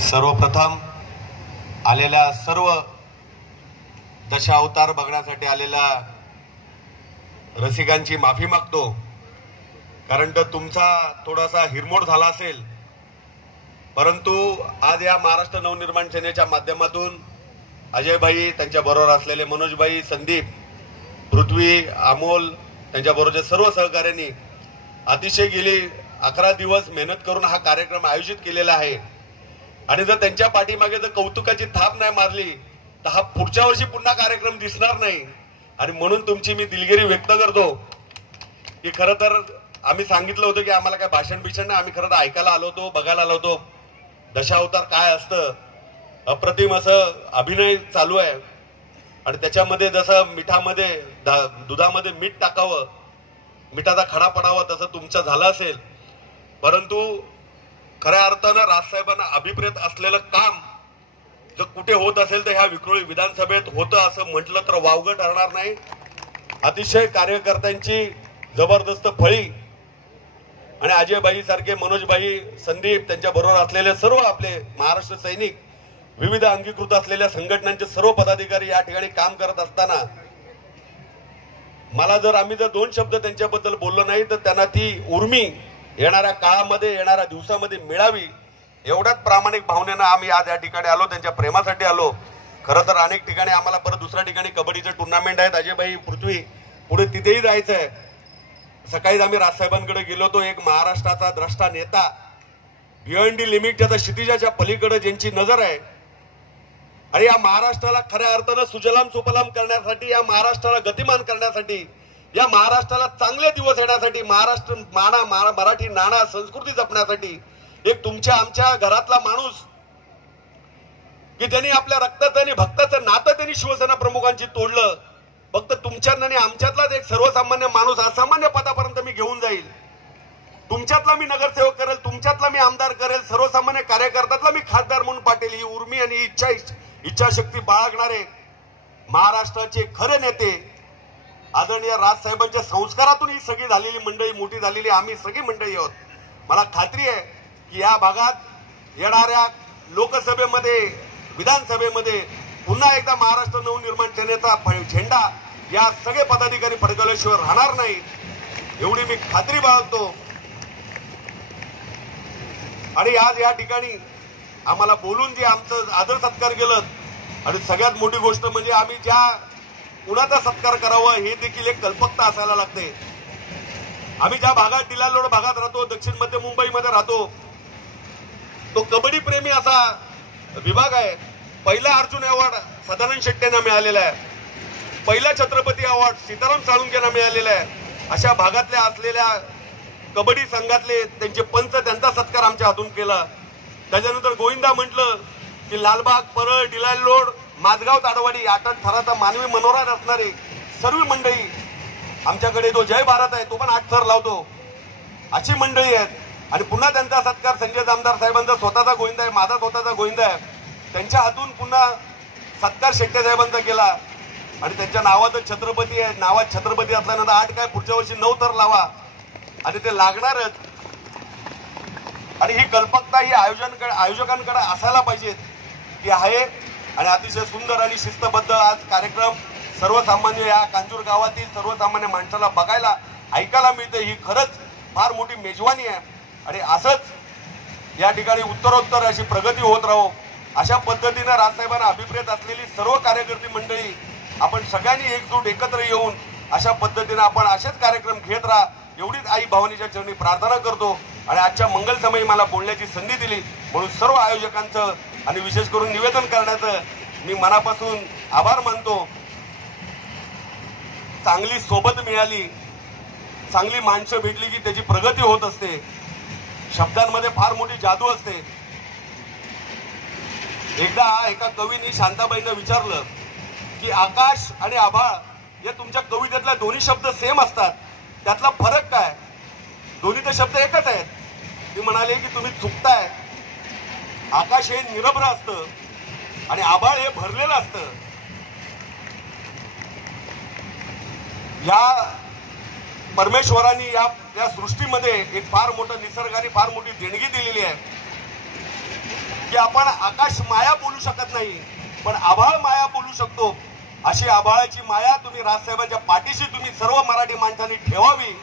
सर्वप्रथम आलेल्या सर्व दशावतार बघण्यासाठी आलेल्या रसिकांची माफी मागतो. कारण तर तुमचा थोडासा हिरमोड झाला असेल. परंतु आज या महाराष्ट्र नवनिर्माण सेनेच्या माध्यमातून अजयभाई त्यांच्याबरोबर असलेले मनोजभाई संदीप पृथ्वी अमोल त्यांच्याबरोबरच्या सर्व सहकाऱ्यांनी अतिशय गेली अकरा दिवस मेहनत करून हा कार्यक्रम आयोजित केलेला आहे. आणि जर त्यांच्या पाठीमागे जर कौतुकाची थाप नाही मारली तर हा पुढच्या वर्षी पुन्हा कार्यक्रम दिसणार नाही. आणि म्हणून तुमची मी दिलगिरी व्यक्त करतो की खरं तर आम्ही सांगितलं होतं की आम्हाला काय भाषण बिषण नाही आम्ही खरं तर ऐकायला आलो होतो बघायला आलो होतो. दशावतार काय असतं? अप्रतिम असं अभिनय चालू आहे. आणि त्याच्यामध्ये जसं मिठामध्ये दा- दुधामध्ये मीठ टाकावं मिठाचा खडा पडावा तसं तुमचं झालं असेल. परंतु खऱ्या अर्थानं राजसाहेबांना अभिप्रेत असलेलं काम जर कुठे होत असेल तर ह्या विक्रोळी विधानसभेत होतं असं म्हटलं तर वावगं ठरणार नाही. अतिशय कार्यकर्त्यांची जबरदस्त फळी आणि अजयबाई सारखे मनोजबाई संदीप त्यांच्या बरोबर असलेले सर्व आपले महाराष्ट्र सैनिक विविध अंगीकृत असलेल्या संघटनांचे सर्व पदाधिकारी या ठिकाणी काम करत असताना मला जर आम्ही जर दोन शब्द त्यांच्याबद्दल बोललो नाही तर त्यांना ती उर्मी येणाऱ्या काळामध्ये येणाऱ्या दिवसामध्ये मिळावी एवढ्याच प्रामाणिक भावनेनं आम्ही आज या ठिकाणी आलो त्यांच्या प्रेमासाठी आलो. खरं तर अनेक ठिकाणी आम्हाला परत दुसऱ्या ठिकाणी कबड्डीचे टुर्नामेंट आहेत. अजयभाई पृथ्वी पुढे तिथेही जायचं आहे सकाळीच आम्ही राजसाहेबांकडे गेलो होतो. एक महाराष्ट्राचा द्रष्टा नेता डी लिमिटच्या तर क्षितिजाच्या पलीकडे ज्यांची नजर आहे. आणि या महाराष्ट्राला खऱ्या अर्थानं सुजलाम सुपलाम करण्यासाठी या महाराष्ट्राला गतिमान करण्यासाठी या महाराष्ट्राला चांगले दिवस येण्यासाठी महाराष्ट्र माना मा- मराठी नाणा संस्कृती जपण्यासाठी एक तुमच्या आमच्या घरातला माणूस की त्यांनी आपल्या रक्ताचं आणि भक्ताचं नातं त्यांनी शिवसेना प्रमुखांची तोडलं. फक्त तुमच्यात आणि आमच्यातलाच एक सर्वसामान्य माणूस असामान्य पदापर्यंत मी घेऊन जाईल. तुमच्यातला मी नगरसेवक करेल तुमच्यातला मी आमदार करेल सर्वसामान्य कार्यकर्त्यातला मी खासदार म्हणून पाटील. ही उर्मी आणि इच्छा इच्छाशक्ती बाळगणारे महाराष्ट्राचे खरे नेते आदरणीय राजसाहेबांच्या संस्कारातून ही सगळी झालेली मंडळी मोठी झालेली आम्ही सगळी मंडळी आहोत. मला खात्री आहे की या भागात येणाऱ्या लोकसभेमध्ये विधानसभेमध्ये पुन्हा एकदा महाराष्ट्र नवनिर्माण सेनेचा झेंडा या सगळे पदाधिकारी फडकवल्याशिवाय राहणार नाही एवढी मी खात्री बाळगतो. आणि आज या ठिकाणी आम्हाला बोलून जे आमचं आदर सत्कार केलं आणि सगळ्यात मोठी गोष्ट म्हणजे आम्ही ज्या कुणाचा सत्कार करावा हे देखील एक कल्पकता असायला लागते. आम्ही ज्या भागात डिलालोड भागात राहतो दक्षिण मध्य मुंबईमध्ये राहतो तो कबड्डी प्रेमी असा विभाग आहे. पहिला अर्जुन अवॉर्ड सदानंद शेट्टींना मिळालेला आहे. पहिला छत्रपती अवॉर्ड सीताराम साळुंकेंना मिळालेला आहे. अशा भागातल्या असलेल्या कबड्डी संघातले त्यांचे पंच त्यांचा सत्कार आमच्या हातून केला. त्याच्यानंतर गोविंदा म्हटलं की लालबाग परळ डिलालोड माझगाव ताडवाडी आठ थराचा मानवी मनोरा असणारे सर्व मंडळी आमच्याकडे जो जय भारत आहे तो पण आठ थर लावतो. अशी मंडळी आहेत. आणि पुन्हा त्यांचा सत्कार संजय जामदार साहेबांचा स्वतःचा गोविंदा आहे माझा स्वतःचा गोविंदा आहे. त्यांच्या हातून पुन्हा सत्कार शेट्टे साहेबांचा केला. आणि त्यांच्या नावातच छत्रपती आहे. नावात छत्रपती असल्यानंतर आठ काय पुढच्या वर्षी नऊ तर लावा. आणि ते लागणारच. आणि ही कल्पकता ही आयोजन आयोजकांकडे असायला पाहिजेत. की आहे आणि अतिशय सुंदर आणि शिस्तबद्ध आज कार्यक्रम सर्वसामान्य या कांजूर गावातील सर्वसामान्य माणसाला बघायला ऐकायला मिळते. ही खरंच फार मोठी मेजवानी आहे. आणि असंच या ठिकाणी उत्तरोत्तर अशी प्रगती होत राहो. अशा पद्धतीनं राजसाहेबांना अभिप्रेत असलेली सर्व कार्यकर्ती मंडळी आपण सगळ्यांनी एकजूट एकत्र येऊन अशा पद्धतीनं आपण असेच कार्यक्रम घेत राहा. एवढीच आई भावनेच्या चरणी प्रार्थना करतो. आणि आजच्या मंगल समयी मला बोलण्याची संधी दिली. म्हणून सर्व आयोजकांचं आणि विशेष करून निवेदन करण्याचं मी मनापासून आभार मानतो. चांगली सोबत मिळाली. चांगली माणसं भेटली की त्याची प्रगती होत असते. शब्दांमध्ये फार मोठी जादू असते. एकदा एका कवीने शांताबाईंना विचारलं की आकाश आणि आभाळ या तुमच्या कवितेतल्या दोन्ही शब्द सेम असतात. त्यातला फरक काय? दोन्ही तर शब्द एकच आहेत. ती म्हणाले की तुम्ही चुकताय. आकाश हे निरभ्र असतं. आणि आभाळ हे भरलेलं असतं. या परमेश्वरांनी या या सृष्टीमध्ये एक फार मोठं निसर्गाने फार मोठी देणगी दिलेली आहे. की आपण आकाश माया बोलू शकत नाही पण आभाळ माया बोलू शकतो. अशी आभाळाची माया तुम्ही राजसाहेबांच्या पाठीशी तुम्ही सर्व मराठी माणसांनी ठेवावी.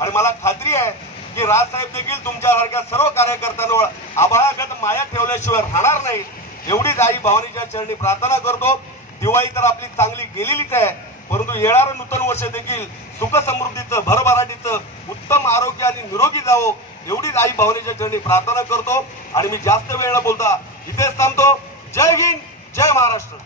आणि मला खात्री आहे की राजसाहेब देखील तुमच्यासारख्या सर्व कार्यकर्त्यांवर आभाळागत माया ठेवल्याशिवाय राहणार नाही एवढीच आई भावनेच्या चरणी प्रार्थना करतो. दिवाळी तर आपली चांगली गेलेलीच आहे. परंतु येणारं नूतन वर्ष देखील सुख समृद्धीचं भरभराटीचं उत्तम आरोग्य आणि निरोगी जावो एवढीच आई भावनेच्या चरणी प्रार्थना करतो. आणि मी जास्त वेळ न बोलता इथेच थांबतो. जय हिंद जय महाराष्ट्र.